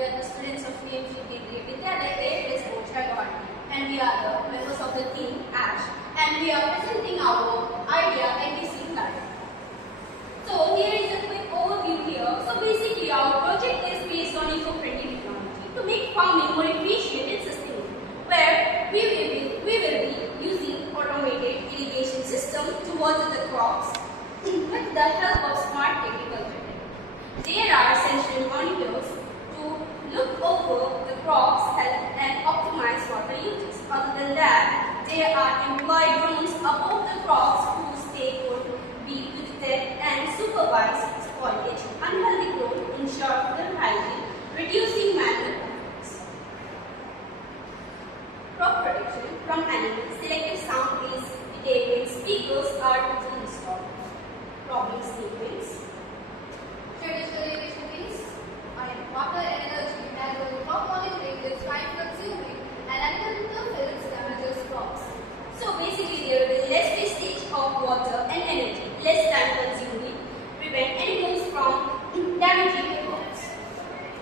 We are the students of PMG Degree Vidyalaya Gaurdian, and we are the members of the team Ashh, and we are presenting our idea Agri life. So here is a quick overview here. So basically our project is based on eco-friendly technology to make farming more efficient and sustainable, where we will be using automated irrigation system to water the crops with the help of smart agriculture. There are central monitors to look over the crops' health and optimize water usage. Other than that, there are employed drones above the crops whose stake would be to detect and supervise spoilage, unhealthy growth, ensure food hygiene, reducing manual efforts. Crop protection from animals. Selective sound-based detected speakers are to be installed. Problem statements. Traditional irrigation means water and energy manual crop monitoring is time consuming and animal interference damages crops. So basically there will be less wastage of water and energy, less time consuming, prevent animals from damaging the crops.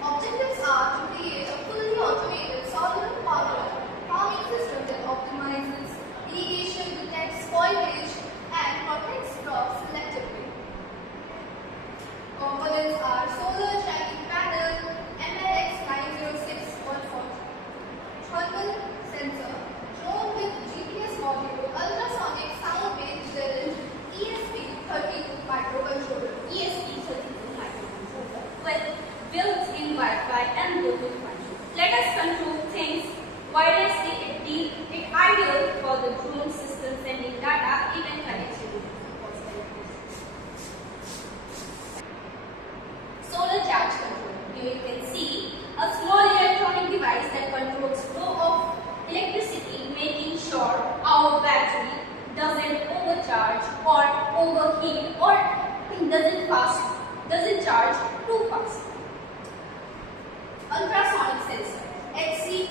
Objectives are to create a fully automated solar powered farming system that optimizes irrigation, detects spoilage and protects crops selectively. Components are solar tracking panel, MLX 906.40, thermal sensor, drone with GPS module, ultrasonic sound-based challenge, ESP32 microcontroller. ESP32 microcontroller with built-in Wi-Fi and Bluetooth function. Let us control things wirelessly. It ideal for the drone system sending data even connectivity. Solar charge control. Here you can see a small electronic device that controls flow of electricity, making sure our battery doesn't overcharge or overheat or doesn't charge too fast. Ultrasonic sensor. HC